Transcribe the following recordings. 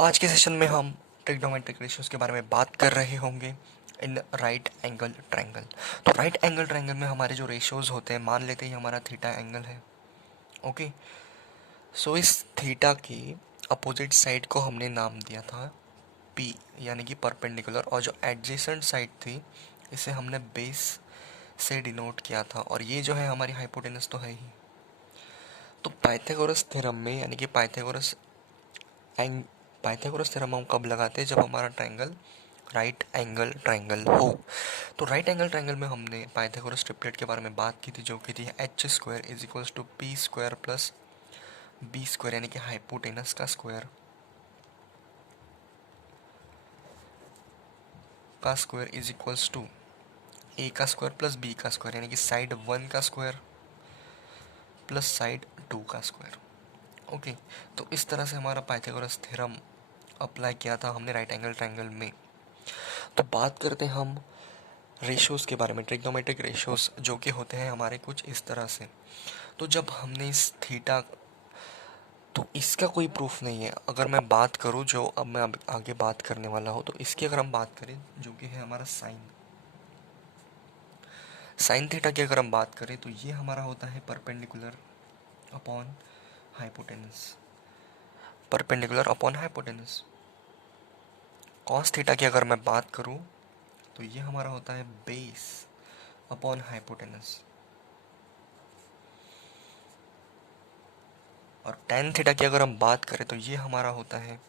आज के सेशन में हम ट्रिग्नोमेट्रिक रेशियोज के बारे में बात कर रहे होंगे इन राइट एंगल ट्रायंगल। तो राइट एंगल ट्रायंगल में हमारे जो रेशियोज होते हैं, मान लेते हैं हमारा थीटा एंगल है। ओके, इस थीटा की अपोजिट साइड को हमने नाम दिया था पी, यानी कि परपेंडिकुलर, और जो एडजेसेंट साइड थी इसे हमने बेस से डिनोट किया था, और ये जो है हमारी हाइपोटेनस तो है ही। तो पाइथागोरस थ्योरम में, यानी कि पाइथागोरस थ्योरम हम कब लगाते हैं, जब हमारा ट्रायंगल राइट एंगल ट्रायंगल हो। तो राइट एंगल ट्रायंगल में हमने पाइथागोरस ट्रिपलेट के बारे में बात की थी, जो कि थी H square is equals to P square plus B square, यानी कि हाइपोटेनस का square is equals to A का स्क्वायर प्लस बी का स्क्वायर, यानी कि साइड 1 का स्क्वायर प्लस साइड 2 का स्क्वायर। ओके, तो इस तरह से हमारा पाइथागोरस थ्योरम अप्लाई किया था हमने राइट एंगल ट्रायंगल में। तो बात करते हैं हम रेशियोज़ के बारे में, ट्रिग्नोमेट्रिक रेशियोज़ जो कि होते हैं हमारे कुछ इस तरह से। तो जब हमने इस थीटा, तो इसका कोई प्रूफ नहीं है। अगर मैं बात करूं, जो अब मैं आगे बात करने वाला हूं, तो इसकी अगर हम बात करें, जो कि है हमारा साइन साइन थीटा की अगर हम बात करें, तो ये हमारा होता है perpendicular upon hypotenuse, perpendicular upon hypotenuse. Cos theta की अगर मैं बात करूं, तो ये हमारा होता है बेस अपॉन हाइपोटेनस। और टेन थीटा की अगर हम बात करें, तो ये हमारा होता है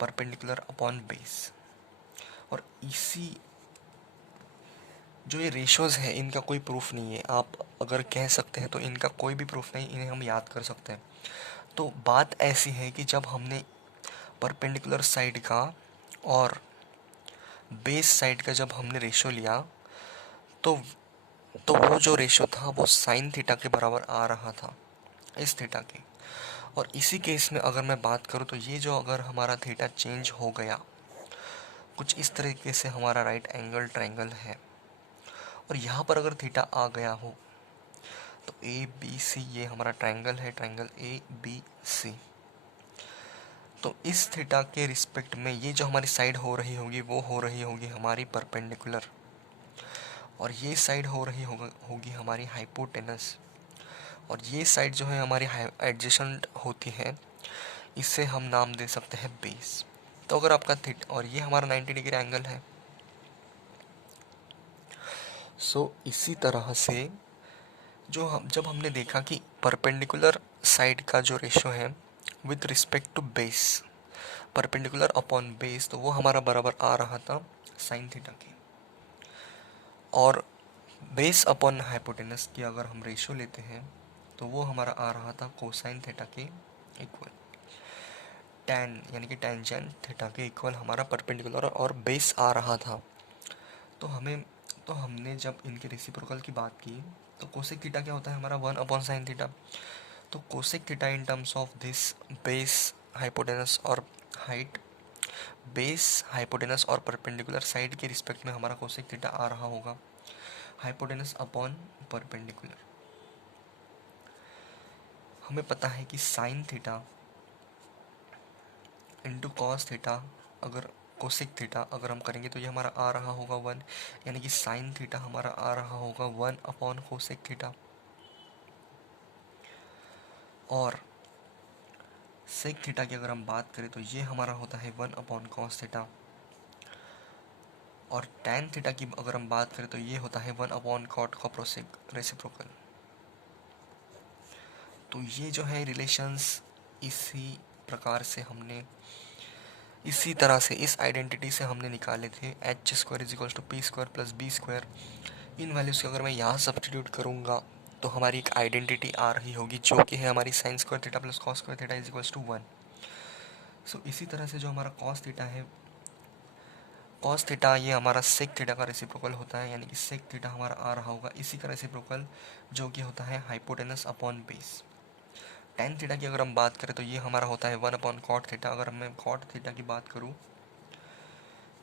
परपेंडिकुलर अपॉन बेस। और इसी जो ये रेशोज़ है, इनका कोई प्रूफ नहीं है। आप अगर कह सकते हैं तो इनका कोई भी प्रूफ नहीं, इन्हें हम याद कर सकते हैं। तो बात ऐसी है कि जब हमने परपेंडिकुलर साइड का और बेस साइड का जब हमने रेशो लिया, तो वो जो रेशो था वो साइन थीटा के बराबर आ रहा था, इस थीटा के। और इसी केस में अगर मैं बात करूँ, तो ये जो अगर हमारा थीटा चेंज हो गया, कुछ इस तरीके से हमारा राइट एंगल ट्रायंगल है, और यहाँ पर अगर थीटा आ गया हो, तो ए बी सी ये हमारा ट्रायंगल है, ट्रायंगल ए बी सी। तो इस थीटा के रिस्पेक्ट में ये जो हमारी साइड हो रही होगी, वो हो रही होगी हमारी परपेंडिकुलर, और ये साइड हो रही होगी हमारी हाइपोटेनस, और ये साइड जो है हमारी एडजेसेंट होती है, इसे हम नाम दे सकते हैं बेस। तो अगर आपका थीटा, और ये हमारा 90 डिग्री एंगल है। इसी तरह से जब हमने देखा कि परपेंडिकुलर साइड का जो रेशो है with respect to base, perpendicular upon base, तो वो हमारा बराबर आ रहा था साइन थीटा के। और बेस अपॉन हाइपोटेनस की अगर हम रेशो लेते हैं, तो वो हमारा आ रहा था कोसाइन थीटा के इक्वल। टैन यानी कि टेंजेंट थीटा के इक्वल हमारा परपेंडिकुलर और बेस आ रहा था। तो हमने जब इनके रेसिप्रोकल की बात की, तो कोसेक थीटा क्या होता है हमारा 1 अपॉन साइन थीटा। तो cosec theta in terms of this base, hypotenuse और हाइट, बेस, हाइपोटेनस और परपेंडिकुलर साइड के रिस्पेक्ट में हमारा कोसेक थीटा आ रहा होगा हाइपोटेनस अपॉन परपेंडिकुलर। हमें पता है कि sine theta into cos theta, अगर कोसेक थीटा अगर हम करेंगे, तो ये हमारा आ रहा होगा 1, यानी कि साइन थीटा हमारा आ रहा होगा 1 अपॉन कोसेक थीटा। और सेक थीटा की अगर हम बात करें, तो ये हमारा होता है 1 अपॉन कॉस थीटा। और टैन थीटा की अगर हम बात करें, तो ये होता है 1 अपॉन कॉट का प्रोसेक रेसिप्रोकल। तो ये जो है रिलेशंस, इसी प्रकार से हमने, इसी तरह से इस आइडेंटिटी से हमने निकाले थे H square is equals to P square plus B square. इन वैल्यूज़ को अगर मैं यहाँ सब्सटीट्यूट करूँगा, तो हमारी एक आइडेंटिटी आ रही होगी, जो कि है हमारी sine square theta plus cos square theta is equals to 1। इसी तरह से जो हमारा कॉस थीटा है, कॉस थीटा ये हमारा सेक थीटा का रेसिप्रोकल होता है, यानी कि सेक थीटा हमारा आ रहा होगा इसी का रेसिप्रोकल, जो कि होता है hypotenuse upon base. Tan theta की अगर हम बात करें, तो ये हमारा होता है 1 अपॉन कॉट थीटा। अगर मैं कॉट थीटा की बात करूँ,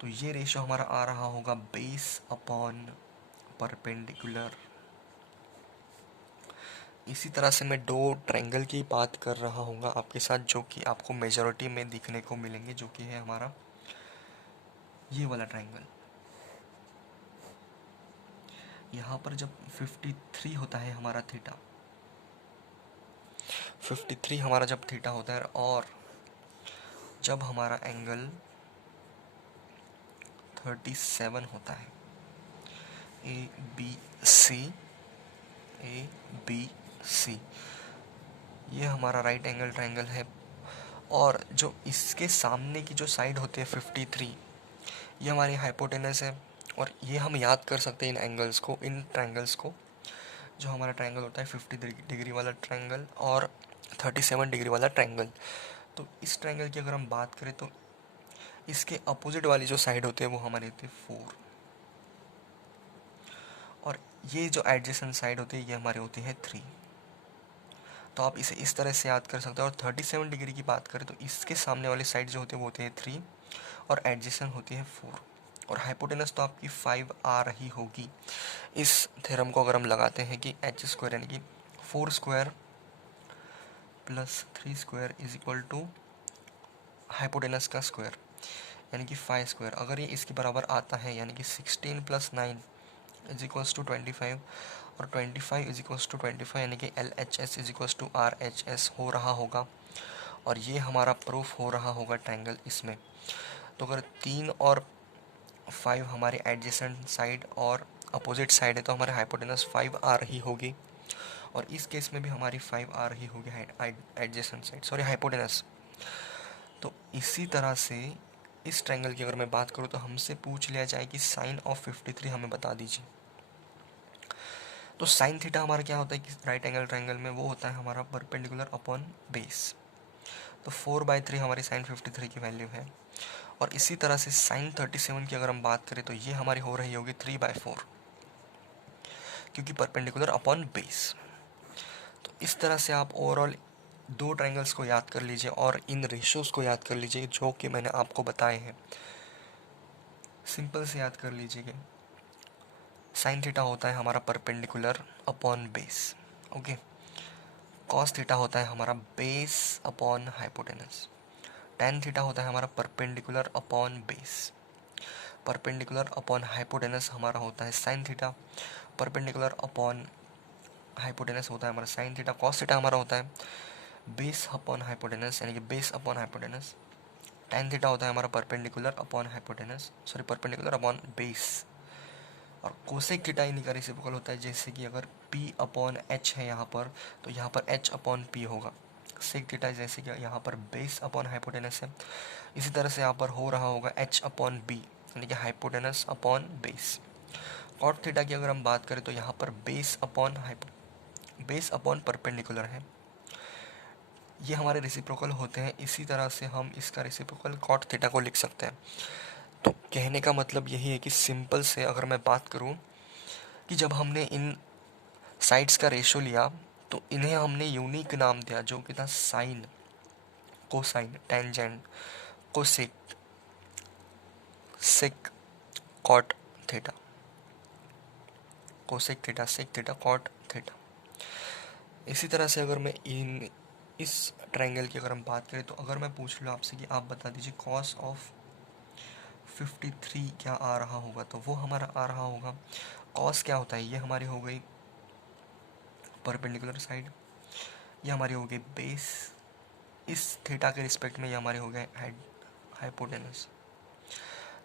तो ये रेशो हमारा आ रहा होगा बेस अपॉन परपेंडिकुलर, इसी तरह से मैं दो ट्रायंगल की बात कर रहा हूँगा आपके साथ, जो कि आपको मेजॉरिटी में दिखने को मिलेंगे, जो कि है हमारा ये वाला ट्रायंगल। यहाँ पर जब 53 होता है हमारा थीटा, 53 हमारा जब थीटा होता है, और जब हमारा एंगल 37 होता है, A B C, A B C, ये हमारा राइट एंगल ट्रायंगल है। और जो इसके सामने की जो साइड होती है 53, ये हमारी हाइपोटेनस है। और ये हम याद कर सकते हैं इन एंगल्स को, इन ट्रायंगल्स को। जो हमारा ट्रायंगल होता है 50 डिग्री वाला ट्रायंगल और 37 डिग्री वाला ट्रायंगल। तो इस ट्रायंगल की अगर हम बात करें तो इसके अपोजिट वाली जो साइड होती है वो हमारी होती है 4, और ये जो एडजेसेंट साइड होती है ये हमारी होती है 3। तो आप इसे इस तरह से याद कर सकते हो। और 37 डिग्री की बात करें तो इसके सामने वाली साइड जो होती है वो होती है 3 और एडजेसेंट होती है 4। और हाइपोटेनस तो आपकी 5 आ रही होगी। इस थ्योरम को अगर हम लगाते हैं कि एच स्क्वायर यानी कि 4 square plus 3 square is equal to hypotenuse का स्क्वायर यानी कि 5 स्क्वायर, अगर ये इसके बराबर आता है यानी कि 16 प्लस 9 इज इक्वल्स टू 25, और 25 इज इक्वल्स टू 25 यानी कि LHS is equals to RHS हो रहा होगा। और ये हमारा प्रूफ हो रहा होगा ट्रायंगल इसमें। तो अगर 3 और 5 हमारे एडजेसेंट साइड और अपोजिट साइड है तो हमारे हाइपोटेनस 5 आ रही होगी, और इस केस में भी हमारी 5 आ रही होगी एडजेसेंट साइड, सॉरी हाइपोटेनस। तो इसी तरह से इस ट्रायंगल की अगर मैं बात करूँ तो हमसे पूछ लिया जाए कि साइन ऑफ 53 हमें बता दीजिए। तो साइन थीटा हमारा क्या होता है कि राइट एंगल ट्रायंगल में वो होता है हमारा परपेंडिकुलर अपॉन बेस। तो 4/3 हमारी साइन 53 की वैल्यू है। और इसी तरह से साइन 37 की अगर हम बात करें तो ये हमारी हो रही होगी 3/4, क्योंकि परपेंडिकुलर अपॉन बेस। तो इस तरह से आप ओवरऑल दो ट्रायंगल्स को याद कर लीजिए और इन रेशियोज को याद कर लीजिए जो कि मैंने आपको बताए हैं। सिंपल से याद कर लीजिए, साइन थीटा होता है हमारा perpendicular upon base, okay. Cos theta होता है हमारा base upon hypotenuse. Tan theta होता है हमारा perpendicular upon base. Perpendicular upon hypotenuse हमारा होता है sine theta. Perpendicular upon hypotenuse होता है हमारा साइन थीटा। कॉस थीटा हमारा होता है बेस अपॉन हाइपोटेनस यानी कि base upon hypotenuse. Tan theta होता है हमारा perpendicular upon hypotenuse, sorry perpendicular upon base. और कोसेक थीटा इन्हीं का रेसिप्रोकल होता है, जैसे कि अगर P अपॉन H है यहाँ पर तो यहाँ पर H अपॉन P होगा। सेक थीटा जैसे कि यहाँ पर बेस अपॉन हाइपोटेनस है, इसी तरह से यहाँ पर हो रहा होगा H अपॉन B यानी कि hypotenuse upon base. Cot theta की अगर हम बात करें तो यहाँ पर बेस अपॉन परपेंडिकुलर है। ये हमारे रेसिप्रोकल होते हैं। इसी तरह से हम इसका रेसिप्रोकल कॉट थीटा को लिख सकते हैं। तो कहने का मतलब यही है कि सिंपल से अगर मैं बात करूं कि जब हमने इन साइड्स का रेशो लिया तो इन्हें हमने यूनिक नाम दिया, जो कि था sine, cosine, tangent, cosec, sec, cot theta, cosec theta, sec theta, cot theta. इसी तरह से अगर मैं इस ट्रायंगल की अगर हम बात करें तो अगर मैं पूछ लूँ आपसे कि आप बता दीजिए कॉस ऑफ 53 क्या आ रहा होगा, तो वो हमारा आ रहा होगा, कॉस क्या होता है, ये हमारी हो गई परपेंडिकुलर साइड, ये हमारी हो गई बेस, इस थीटा के रिस्पेक्ट में ये हमारे हो गए हाइपोटेनस।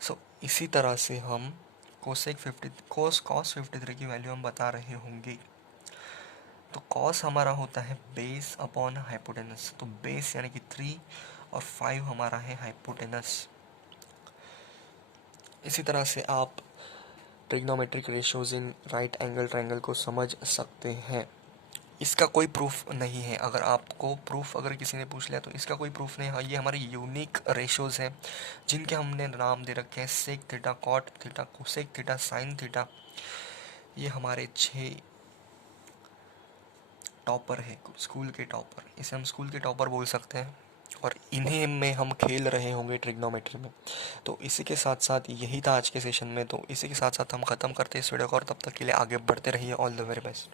सो इसी तरह से हम कॉस 53 की वैल्यू हम बता रहे होंगे। तो कॉस हमारा होता है बेस अपॉन हाइपोटेनस, तो बेस यानी कि 3 और 5 हमारा है हाइपोटेनस। इसी तरह से आप trigonometric ratios in right angle triangle को समझ सकते हैं। इसका कोई प्रूफ नहीं है। अगर आपको प्रूफ अगर किसी ने पूछ लिया तो इसका कोई प्रूफ नहीं है। ये हमारे यूनिक रेशियोज हैं जिनके हमने नाम दे रखे हैं sec theta, cot theta, cosec theta, sine theta. ये हमारे 6 टॉपर है, स्कूल के टॉपर, इसे हम स्कूल के टॉपर बोल सकते हैं। और इन्हीं में हम खेल रहे होंगे ट्रिग्नोमेट्री में। तो इसी के साथ साथ यही था आज के सेशन में। तो इसी के साथ साथ हम ख़त्म करते हैं इस वीडियो को, और तब तक के लिए आगे बढ़ते रहिए। All the very best.